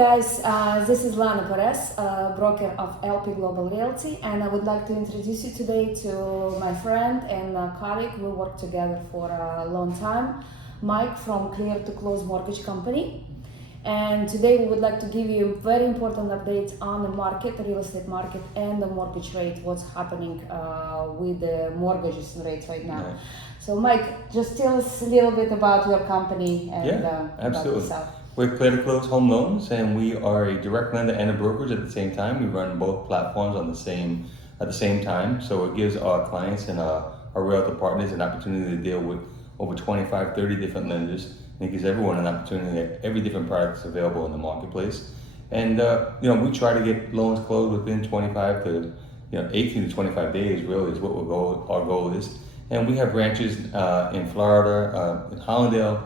guys, this is Lana Perez, broker of LP Global Realty, and I would like to introduce you today to my friend and colleague. We worked together for a long time, Mike from Clear to Close Mortgage Company. And today we would like to give you very important updates on the market, the real estate market, and the mortgage rate, what's happening with the mortgages rates right now. Yeah. So Mike, just tell us a little bit about your company and about yourself. We're Clear to Close Home Loans, and we are a direct lender and a brokerage at the same time. We run both platforms at the same time, so it gives our clients and our realtor partners an opportunity to deal with over 25, 30 different lenders, and it gives everyone an opportunity at every different product that's available in the marketplace. And we try to get loans closed within 25 to 18 to 25 days. Really, is what our goal is. And we have branches in Florida, in Hollandale,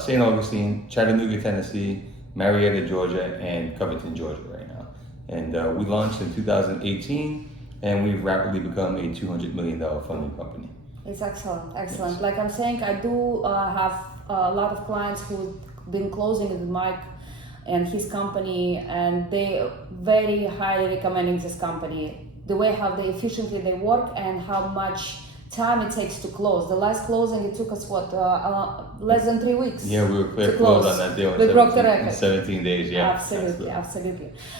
St. Augustine, Chattanooga, Tennessee, Marietta, Georgia, and Covington, Georgia right now. And we launched in 2018, and we've rapidly become a $200 million funding company. It's excellent. Yes. Like I'm saying, I do have a lot of clients who've been closing with Mike and his company, and they very highly recommending this company. The way how they efficiently they work and how much time it takes to close. The last closing, it took us less than 3 weeks. Yeah, we were clear to close on that deal We broke the record. in 17 days. Yeah, Absolutely.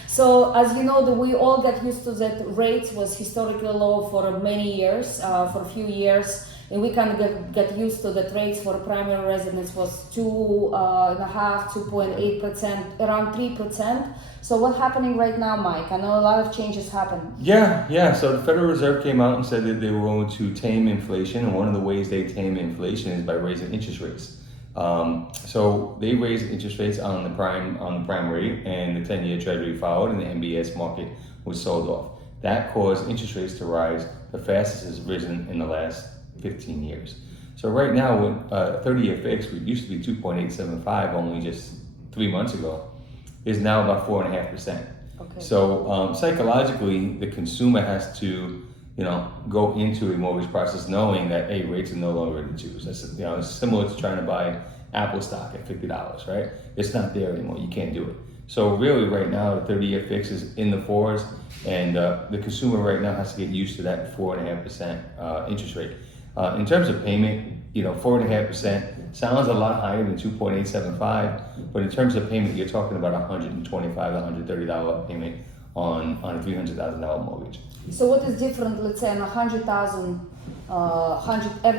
So as you know, we all got used to that rates was historically low for many years, for a few years, and we kind of get used to that rates for primary residence was 2.5%, 2.8%, around 3%. So what's happening right now, Mike? I know a lot of changes happen. Yeah. So the Federal Reserve came out and said that they were going to tame inflation, and one of the ways they tame inflation is by raising interest rates. So they raised interest rates on the prime rate, and the 10-year Treasury followed, and the MBS market was sold off. That caused interest rates to rise the fastest it's risen in the last 15 years. So right now, with 30-year fixed, which used to be 2.875 only just 3 months ago, is now about 4.5%. Okay. So psychologically, the consumer has to, go into a mortgage process knowing that rates are no longer to choose. That's, it's similar to trying to buy Apple stock at $50, right? It's not there anymore. You can't do it. So really, right now, the 30-year fix is in the fours, and the consumer right now has to get used to that 4.5% interest rate. In terms of payment, 4.5% sounds a lot higher than 2.875, but in terms of payment, you're talking about $125, $130 payment on a $300,000 mortgage. So what is different, let's say, on every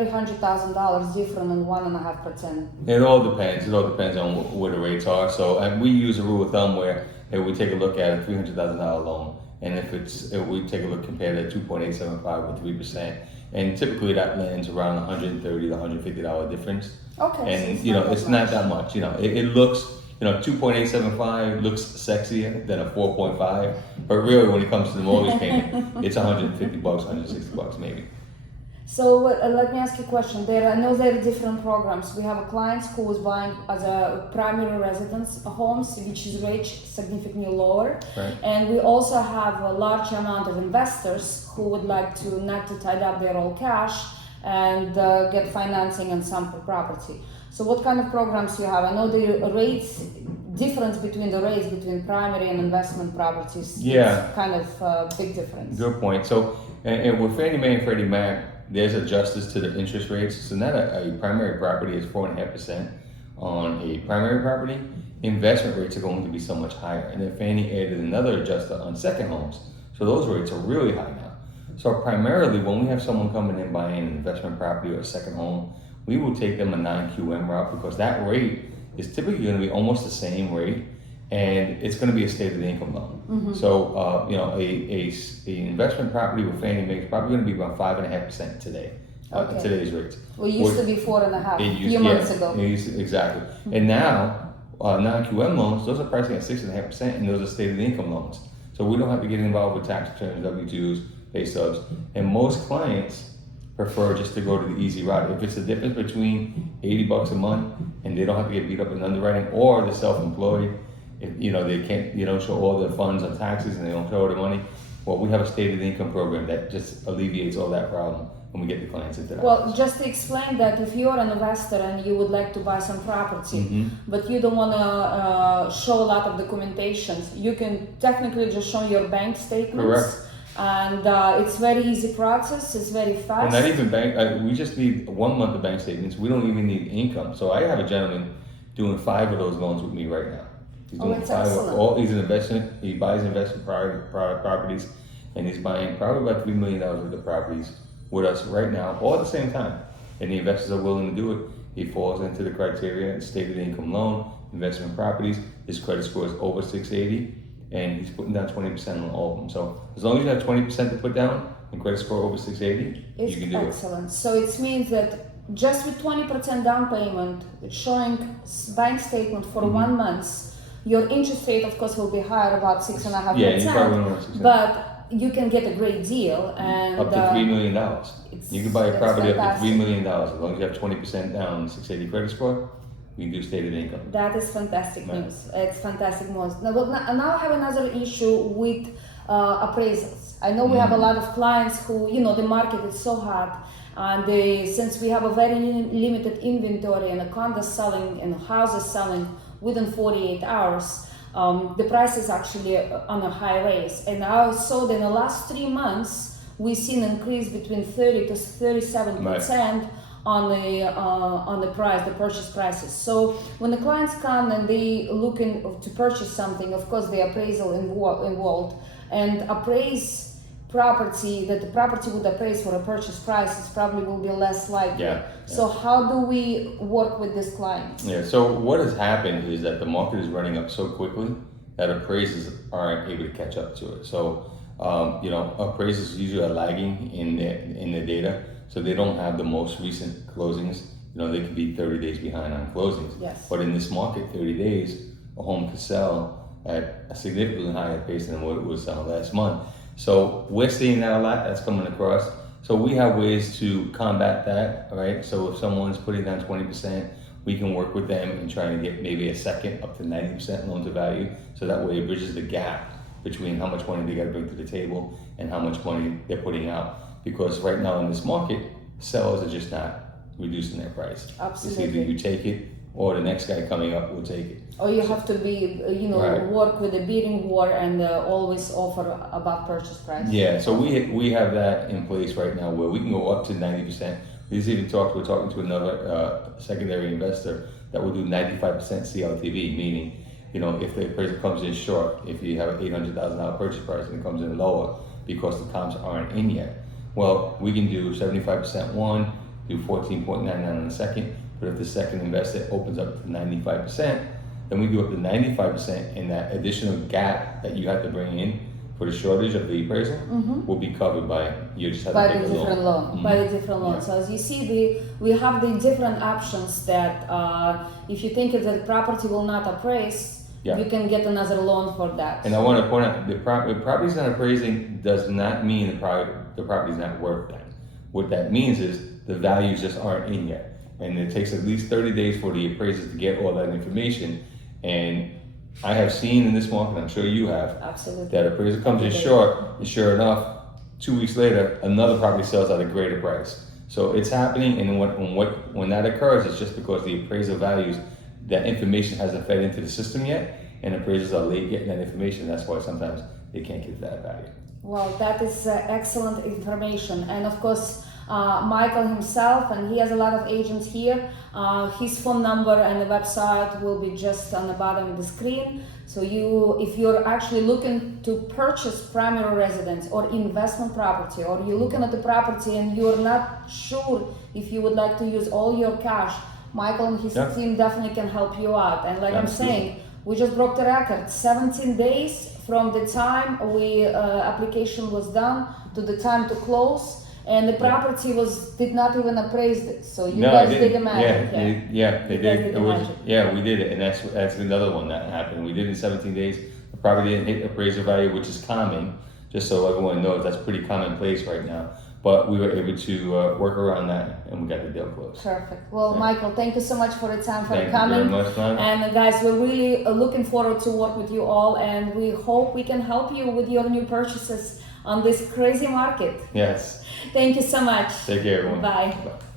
$100,000 different than 1.5%? It all depends. It all depends on where the rates are. So, and we use a rule of thumb where if we take a look at a $300,000 loan, and if we take a look compared to 2.875 with 3%, and typically that lands around $130 to $150 difference. Okay. And it's not that much. It looks, 2.875 looks sexier than a 4.5, but really when it comes to the mortgage payment, it's $150, $160 maybe. So let me ask you a question. I know there are different programs. We have a client who is buying as a primary residence homes, which is rate significantly lower. Right. And we also have a large amount of investors who would like to not to tie up their own cash and get financing on some property. So what kind of programs you have? I know the difference between primary and investment properties. Yeah. It's kind of big difference. Good point. So, and with Fannie Mae and Freddie Mac, there's adjusters to the interest rates. So now a primary property is 4.5% on a primary property, investment rates are going to be so much higher. And then Fannie added another adjuster on second homes. So those rates are really high now. So primarily when we have someone coming in buying an investment property or a second home, we will take them a 9QM route because that rate is typically going to be almost the same rate, and it's going to be a state of the income loan. Mm-hmm. So, a investment property with Fannie Mae is probably going to be about 5.5% today. Okay. Today's rates. Well, it used to be 4.5 a few months ago. Exactly. Mm-hmm. And now, non-QM loans, those are pricing at 6.5%, and those are state of the income loans. So we don't have to get involved with tax returns, W-2s, pay stubs, and most clients prefer just to go to the easy route. If it's the difference between $80 a month and they don't have to get beat up in underwriting, or they're self-employed, if they don't show all their funds on taxes and they don't show all the money, well, we have a state of the income program that just alleviates all that problem and we get the clients into the Well, house. just to explain that if you're an investor and you would like to buy some property, Mhm. but you don't want to show a lot of documentations, you can technically just show your bank statements. Correct. And it's very easy process. It's very And fast. not even bank. We just need 1 month of bank statements. We don't even need income. So I have a gentleman doing 5 of those loans with me right now. He's doing that's 5. excellent. He's an investment. He buys investment properties, and he's buying probably about $3 million worth of properties with us right now, all at the same time. And the investors are willing to do it. He falls into the criteria: stated income loan, investment properties. His credit score is over 680. And he's putting down 20% on all of them. So as long as you have 20% to put down and credit score over 680, It's you can do excellent. So it means that just with 20% down payment, it's showing bank statement for 1 month, your interest rate, of course, will be higher, about 6.5%. Yeah, you probably don't want 6.5%. But you can get a great deal, and up to $3 million. You can buy a that's property up to fantastic. $3 million as long as you have 20% down, 680 credit score. You can do stated income. That is fantastic Right. news. It's fantastic news. Now I have another issue with appraisals. I know we have a lot of clients who, the market is so hot, and since we have a very limited inventory and a condo selling and houses selling within 48 hours, the price is actually on a high raise. And I saw that in the last 3 months, we've seen an increase between 30 to 37%. Right. On the price, the purchase prices. So when the clients come and they looking to purchase something, of course the appraisal involved, and appraise property that the property would appraise for a purchase price is probably will be less likely. Yeah. So how do we work with this client? Yeah, so what has happened is that the market is running up so quickly that appraisers aren't able to catch up to it. So, appraisers usually are lagging in the data. So they don't have the most recent closings. They could be 30 days behind on closings. Yes. But in this market, 30 days, a home could sell at a significantly higher pace than what it was selling last month. So we're seeing that a lot. That's coming across. So we have ways to combat that, right? So if someone's putting down 20%, we can work with them and try to get maybe a second up to 90% loan to value. So that way it bridges the gap between how much money they got to bring to the table and how much money they're putting out. Because right now in this market, sellers are just not reducing their price. Absolutely. It's either you take it or the next guy coming up will take it. Or you have to be, Right. work with the bidding war and always offer above purchase price. Yeah, so we have that in place right now where we can go up to 90%. We're talking to another secondary investor that will do 95% CLTV, meaning, if the appraisal comes in short, if you have an $800,000 purchase price and it comes in lower because the comps aren't in yet, well, we can do 75% one, do 14.99 on the second, but if the second investor opens up to 95%, then we do up to 95%, and that additional gap that you have to bring in for the shortage of the appraisal will be covered by, you just have By to the take a different loan. loan, by the different loan. Yeah. So as you see, we have the different options that if you think that the property will not appraise, Yeah. you can get another loan for that. And I want to point out, the property's not appraising does not mean the property's not worth that. What that means is the values just aren't in yet. And it takes at least 30 days for the appraisers to get all that information. And I have seen in this market, I'm sure you have, Absolutely. that appraiser comes in short, and sure enough, 2 weeks later, another property sells at a greater price. So it's happening, and when that occurs, it's just because the appraiser values, that information hasn't fed into the system yet, and appraisers are late getting that information. That's why sometimes they can't get that value. Well, that is excellent information. And of course, Michael himself, and he has a lot of agents here. His phone number and the website will be just on the bottom of the screen. So if you're actually looking to purchase primary residence or investment property, or you're looking at the property and you're not sure if you would like to use all your cash, Michael and his team definitely can help you out. And like I'm saying, we just broke the record, 17 days from the time application was done to the time to close. And the property did not even appraise it. So you guys did the magic. They did. We did it, and that's another one that happened. We did it in 17 days. The property didn't hit appraisal value, which is common, just so everyone knows. That's pretty commonplace right now. But we were able to work around that, and we got the deal closed. Perfect. Well, Yeah. Michael, thank you so much for the time, for Thank coming. you very much, Lana. And guys, we're really looking forward to work with you all, and we hope we can help you with your new purchases. on this crazy market. Yes. Thank you so much. Take care, everyone. Bye. Bye.